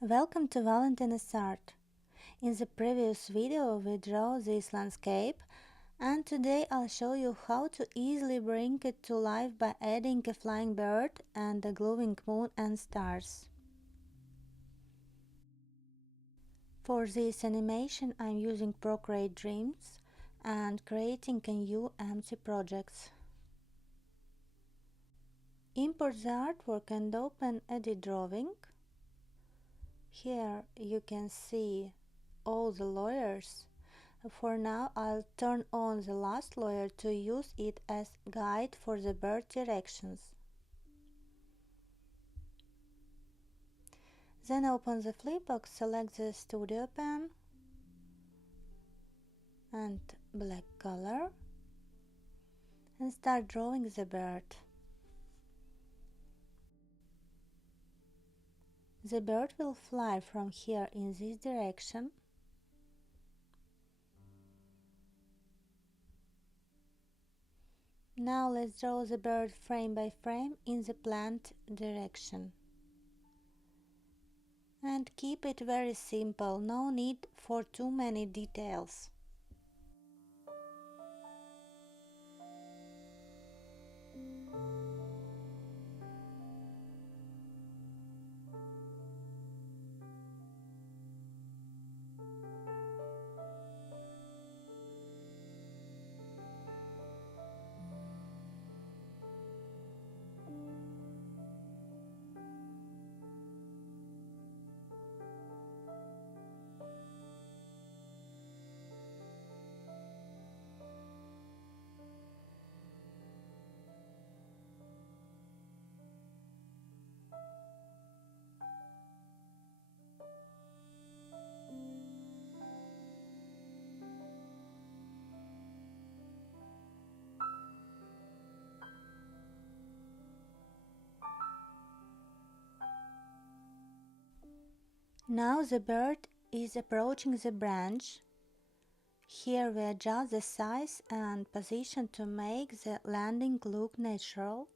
Welcome to Valentina's Art. In the previous video we drew this landscape, and today I'll show you how to easily bring it to life by adding a flying bird and a glowing moon and stars. For this animation I'm using Procreate Dreams and creating a new empty project. Import the artwork and open Edit Drawing. Here you can see all the layers. For now I'll turn on the last layer to use it as guide for the bird directions. Then open the flipbook, select the studio pen and black color and start drawing the bird. The bird will fly from here in this direction. Now let's draw the bird frame by frame in the planned direction. And keep it very simple, no need for too many details. Now the bird is approaching the branch. Here we adjust the size and position to make the landing look natural.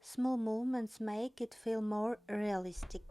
Small movements make it feel more realistic.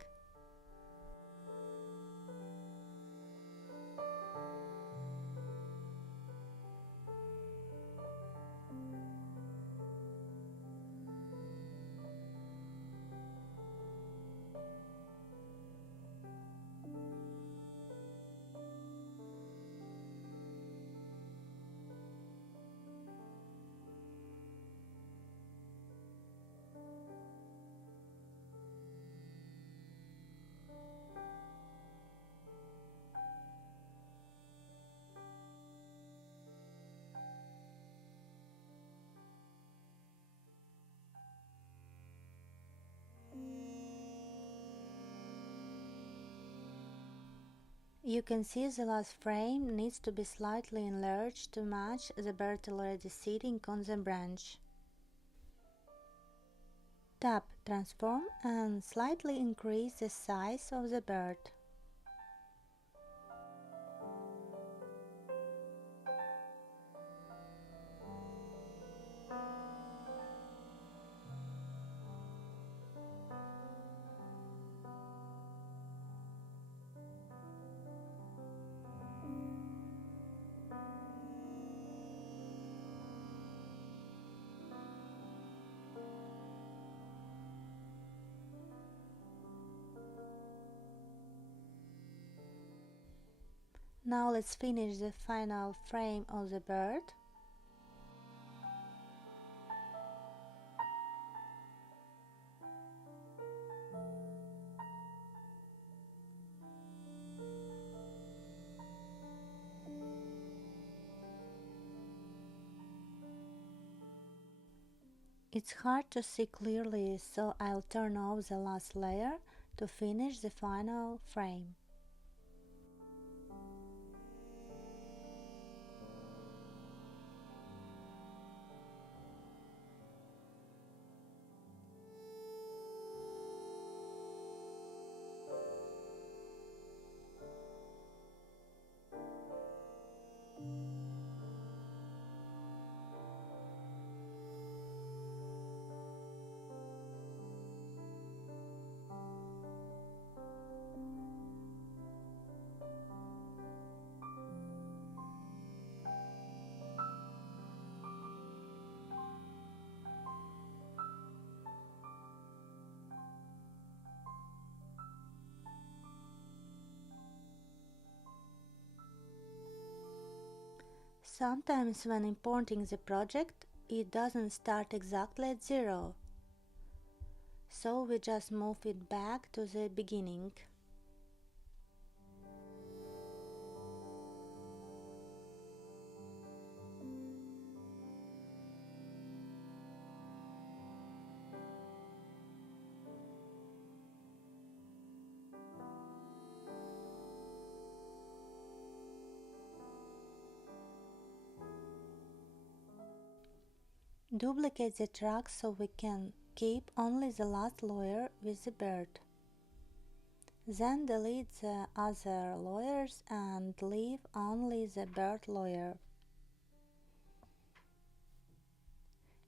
You can see the last frame needs to be slightly enlarged to match the bird already sitting on the branch. Tap Transform and slightly increase the size of the bird. Now let's finish the final frame of the bird. It's hard to see clearly, so I'll turn off the last layer to finish the final frame. Sometimes when importing the project, it doesn't start exactly at 0. So we just move it back to the beginning. Duplicate the track so we can keep only the last layer with the bird. Then delete the other layers and leave only the bird layer.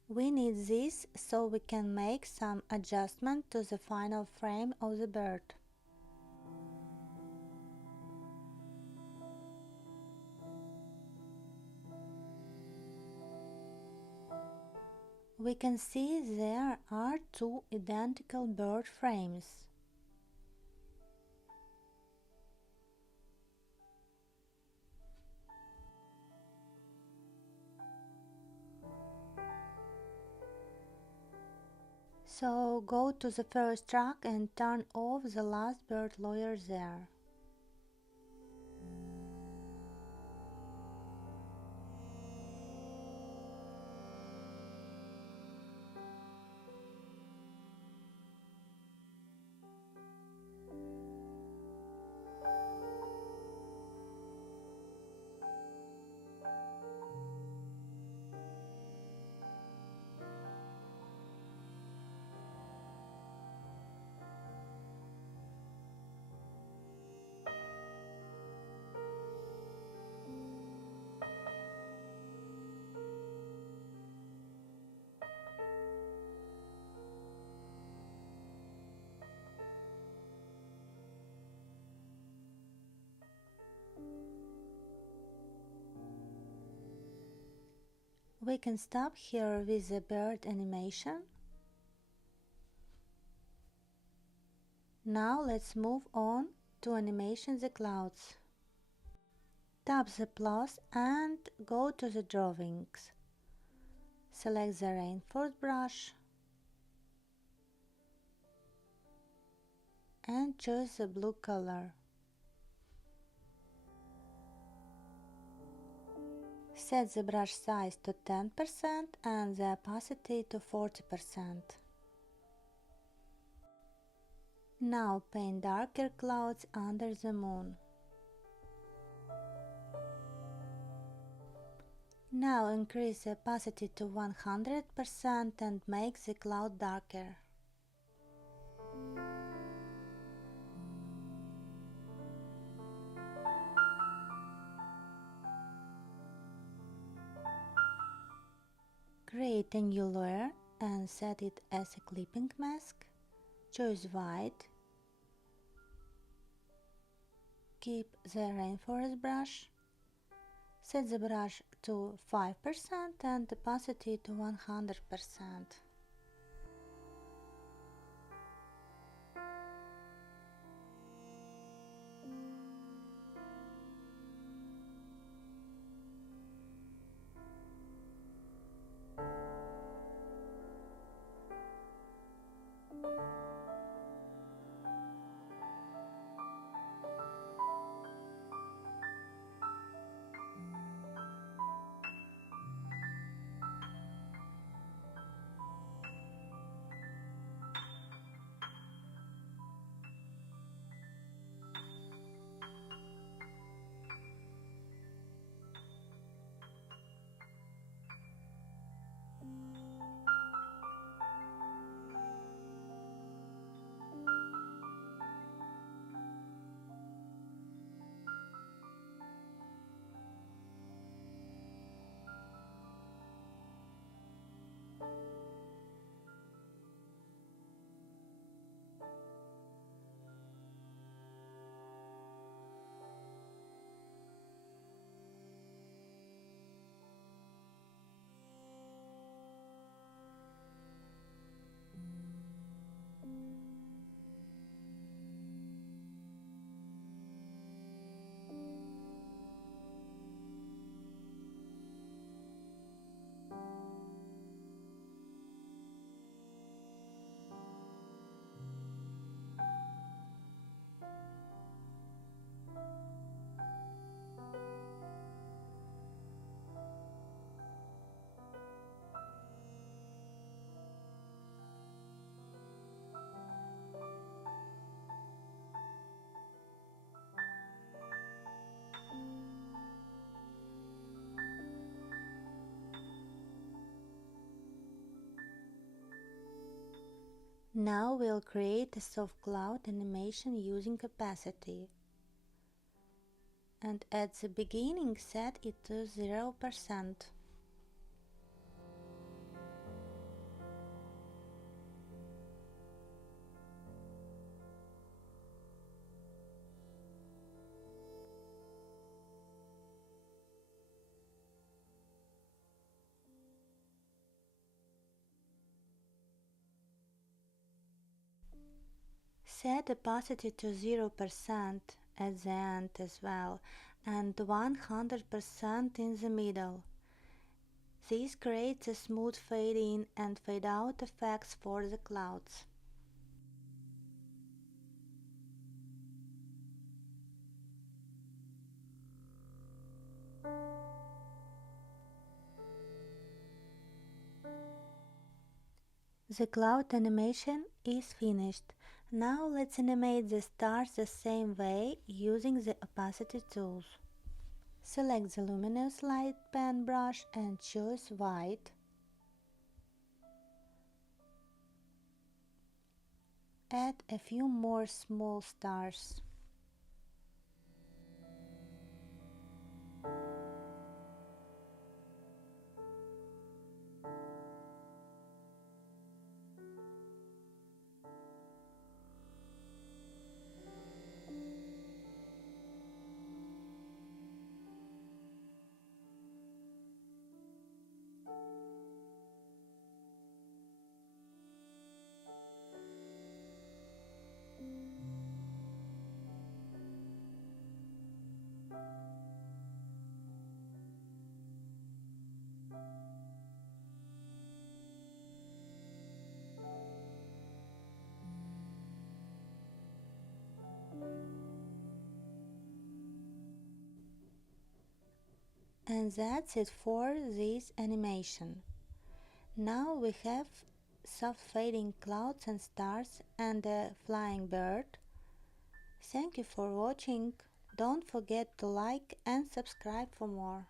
We need this so we can make some adjustment to the final frame of the bird. We can see there are two identical bird frames. So go to the first track and turn off the last bird layer there. We can stop here with the bird animation. Now let's move on to animation the clouds. Tap the plus and go to the drawings. Select the reinforce brush and choose the blue color. Set the brush size to 10% and the opacity to 40%. Now paint darker clouds under the moon. Now increase the opacity to 100% and make the cloud darker. Create a new layer and set it as a clipping mask. Choose white. Keep the reinforce brush. Set the brush to 5% and opacity to 100%. Now we'll create a soft cloud animation using opacity. And at the beginning set it to 0%. Set opacity to 0% at the end as well, and 100% in the middle. This creates a smooth fade in and fade out effects for the clouds. The cloud animation is finished. Now let's animate the stars the same way using the opacity tools. Select the luminous light pen brush and choose white. Add a few more small stars. And that's it for this animation. Now we have soft fading clouds and stars and a flying bird. Thank you for watching. Don't forget to like and subscribe for more.